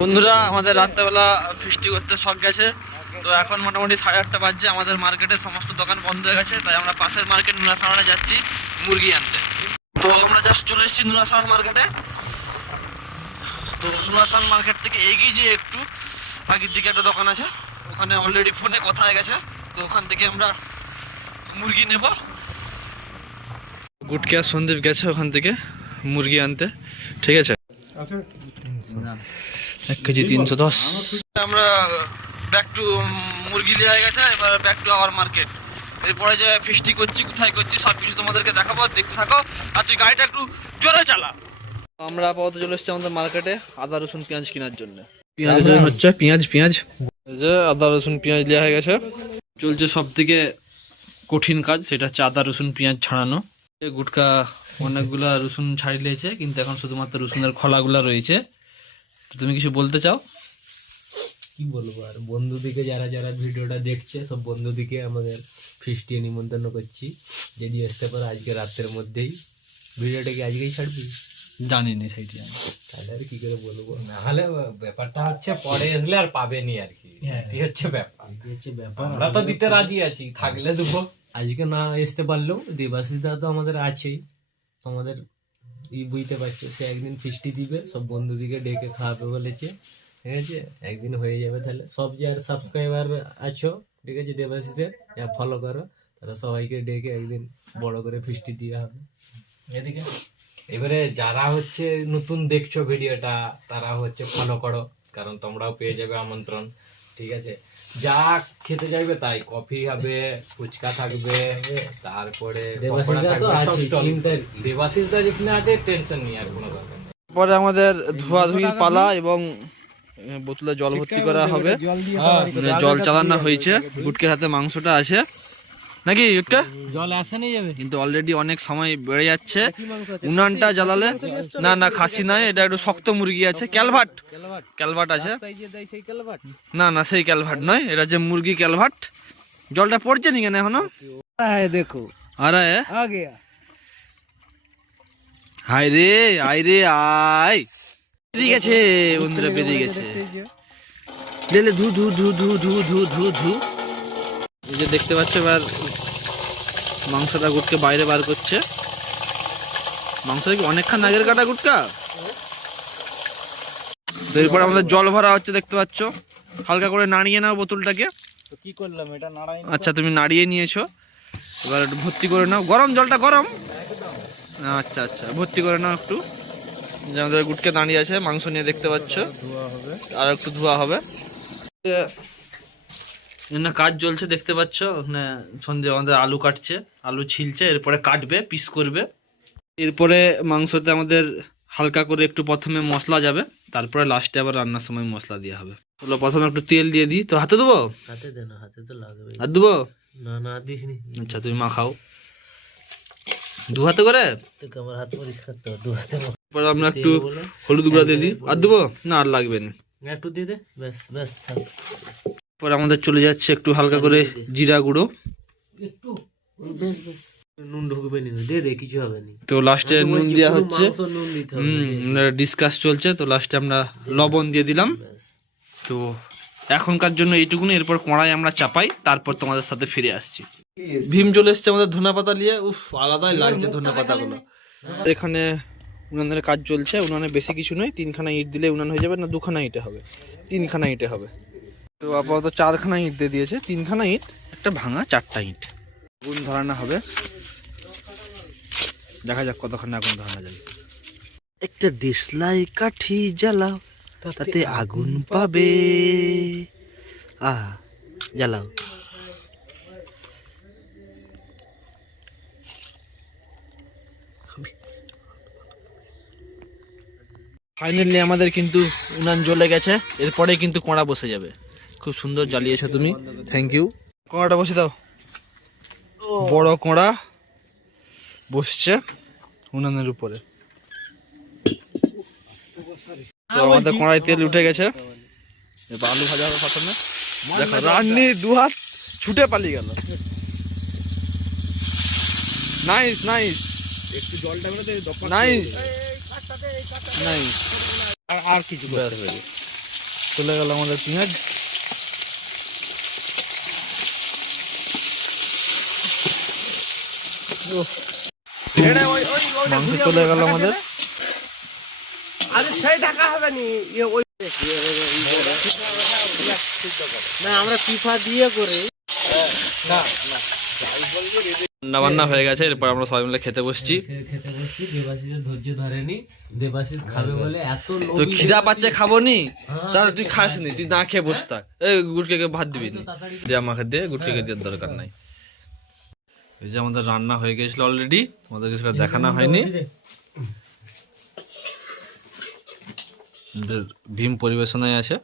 বন্ধুরা আমাদের রাত্রেবেলা ফিস্টি করতে শখ গেছে। তো এখন মোটামুটি সাড়ে আটটা বাজছে আমাদের মার্কেটে সমস্ত দোকান বন্ধ হয়ে গেছে তাই আমরা পাশের মার্কেট নুরাসাড়ে যাচ্ছি মুরগি আনতে। তো আমরা জাস্ট চলে এসেছি নুরাসাড় মার্কেটে তো নুরাসাড় মার্কেট থেকে এগিয়ে যে একটু আগের দিকে একটা দোকান আছে ওখানে অলরেডি ফোনে কথা হয়ে গেছে। তো ওখান থেকে আমরা মুরগি নেব। গুটকে আর সন্দীপ গেছে ওখান থেকে মুরগি আনতে। ঠিক আছে? এক কেজি তিনশো দশ। আমরা ব্যাক টু মুরগি লিয়ে গেছে এবার ব্যাক টু আওয়ার মার্কেট এরপরে যে ফিস্টি করছি কোথায় করছি সব কিছু তোমাদেরকে দেখাবো দেখতে থাকো আর তুই গাড়িটা একটু জোরে চালা। আমরা আপাতত চলে এসেছি আমাদের মার্কেটে আদা রসুন পেঁয়াজ কেনার জন্য। পেঁয়াজ হচ্ছে পেঁয়াজ পেঁয়াজ। যে আদা রসুন পেঁয়াজ লিয়া হয়ে গেছে। চলছে সব থেকে কঠিন কাজ সেটা হচ্ছে আদা রসুন পেঁয়াজ ছাড়ানো। গুটকা অনেকগুলা রসুন ছাড়িয়ে লিয়েছে কিন্তু এখন শুধুমাত্র রসুনের খোলাগুলা রয়েছে। তুমি কিছু বলতে চাও? কি বলব আর বন্ধুদিকে যারা যারা ভিডিওটা দেখছে সব বন্ধুদিকে আমাদের ফিস্টি নিমন্ত্রণ করছি। যদি আসতে পারে আজকে রাতের মধ্যেই। ভিডিওটা কি আজকেই ছাড়বি? জানি না সেইটি আমি তাহলে আর কি করে বলব? নাহলে ব্যাপারটা হচ্ছে পরে আসলে আর পাবেনি আর কি। হ্যাঁ। এটি হচ্ছে ব্যাপার। হচ্ছে ব্যাপার। আমরা তো দিতে রাজি আছি থাকলে দেবো। আজকে না আসতে পারলেও দেবাশিসদা তো আমাদের আছেই। আমাদের ই বুঝতে পারছ, সে একদিন ফিস্টি দিবে, সব বন্ধুদিকে ডেকে খাওয়াবে বলেছে, ঠিক আছে? একদিন হয়ে যাবে তাহলে। সব যার সাবস্ক্রাইবার আছো, ঠিক আছে, দেবাশিসের, যা ফলো করো, তারা সবাইকে ডেকে একদিন বড় করে ফিস্টি দেওয়া হবে। এদিকে, এবারে যারা হচ্ছে নতুন দেখছ ভিডিওটা, তারা হচ্ছে ফলো করো, কারণ তোমরাও পেয়ে যাবে আমন্ত্রণ, ঠিক আছে? যা খেতে চাইবে তাই। কফি হবে ফুচকা থাকবে তারপরে দেবাশিস দা যেখানে আছে টেনশন নেই আর কোনো দরকার পরে আমাদের ধোয়াধুয়ির পালা এবং বোতলে জল ভর্তি করা হবে। জল চালানো হয়েছে গুটকের হাতে মাংসটা আছে। নাকি একটা জল আসে নিয়ে যাবে। কিন্তু অলরেডি অনেক সময় বেড়ে যাচ্ছে। উনানটা জ্বালালে না না খাসি নাই এটা একটু শক্ত মুরগি আছে। ক্যালভাট ক্যালভাট আছে। না না সেই ক্যালভাট নয় এটা যে মুরগি ক্যালভাট জলটা পড়ছে নি কেন এখনও দেখো। আরে হায় রে আই রে আয়। বেরিয়ে গেছে বন্ধুরা বেরিয়ে গেছে। ধু ধু ধু ধু ধু ধু ধু। ধু যে দেখতে পাচ্ছ এবার মাংসটা গুটকে বাইরে বার করছে। মাংসটা কি অনেকক্ষণ আগের কাটা গুটকা? এরপর আমাদের জল ভরা হচ্ছে দেখতে পাচ্ছ। হালকা করে নাড়িয়ে নাও বোতলটাকে। কি করলাম এটা? নাড়াই আচ্ছা তুমি নাড়িয়ে নিয়েছো। এবার একটু ভর্তি করে নাও। গরম জলটা গরম। আচ্ছা আচ্ছা ভর্তি করে নাও একটু। যে আমাদের গুটকে দাঁড়িয়ে আছে মাংস নিয়ে দেখতে পাচ্ছ। আর একটু ধোয়া হবে। না কাজ চলছে দেখতে পাচ্ছ? ওখানে সন্ধে আমাদের আলু কাটছে আলু ছিলছে এরপরে কাটবে পিস করবে। এরপরে মাংসতে আমাদের হালকা করে একটু প্রথমে মশলা যাবে তারপরে লাস্টে আবার রান্নার সময় মশলা দেওয়া হবে। চলো প্রথমে একটু তেল দিয়ে দিই। তো হাতে দেবো? হাতে দে না হাতে তো লাগবে। হাত দেবো? না না দিস নি আচ্ছা তুমি মাখাও। দু হাতে করে? তোকে আমার হাত পরিষ্কার তো দু হাতে পরে আমরা একটু হলুদ গুঁড়া দিয়ে দিই। আর দেবো? না আর লাগবে না। একটু দিয়ে দে। ব্যাস ব্যাস থাক। পরে আমাদের চলে যাচ্ছে একটু হালকা করে জিরা গুঁড়ো। নুন ঢুকবে দে দে কিছু হবে নি। তো লাস্টে নুন দেওয়া হচ্ছে। ডিসকাস চলছে তো লাস্টে আমরা লবণ দিয়ে দিলাম। তো এখনকার জন্য এইটুকুনি এরপর কড়াই আমরা চাপাই তারপর তোমাদের সাথে ফিরে আসছি। ভীম চলে এসছে আমাদের ধনে পাতা নিয়ে। উফ আলাদাই লাগছে ধনে পাতাগুলো এখানে উনানের কাজ চলছে উনানে বেশি কিছু নয় তিনখানা ইট দিলে উনান হয়ে যাবে না দুখানা ইটে হবে? তিনখানা ইটে হবে। তো আপাতত চারখানা ইট দিয়ে দিয়েছে তিনখানা ইট একটা ভাঙা চারটা ইট। আগুন ধরানো হবে? দেখা যাক কতক্ষণ আগুন ধরানো যাবে একটা দেশলাই কাঠি জ্বালাও তাতে আগুন পাবে। আহ জ্বালাও। ফাইনালি আমাদের কিন্তু উনান জ্বলে গেছে এরপরে কিন্তু কড়া বসে যাবে। খুব সুন্দর জ্বালিয়েছো তুমি। থ্যাংক ইউ কোঁড়াটা বসে দাও। বড় কড়া বসছে উনানের উপরে। তো আমাদের কড়াই তেল উঠে গেছে। এবার আলু ভাজা হবে প্রথমে। দেখো রান্নি দু হাত ছুটে পালিয়ে গেল। Nice nice. একটু জলটা মেরে নাইস। নাইস। আর কিছু। চলে গেল আমাদের পেঁয়াজ। মাংস চলে গেল আমাদের। আরে সেই টাকা হবে নি ইয়ে ওই না আমরা ফিফা দিয়ে করে। রান্না বান্না হয়ে গেছে এরপর আমরা সবাই মিলে খেতে বসছি। খেতে বসছি দেবাশিসের ধৈর্য ধরেনি দেবাশিস খাবে বলে এত তো খিদা পাচ্ছে খাব নি তাহলে তুই খাস নি তুই না খেয়ে বস থাক। এই গুটকে ভাত দিবি দিয়ে আমাকে দে গুটকে দেওয়ার দরকার নাই। এই যে আমাদের রান্না হয়ে গেছিল অলরেডি আমাদের সেটা দেখানো হয়নি। ভীম পরিবেশনায় আছে।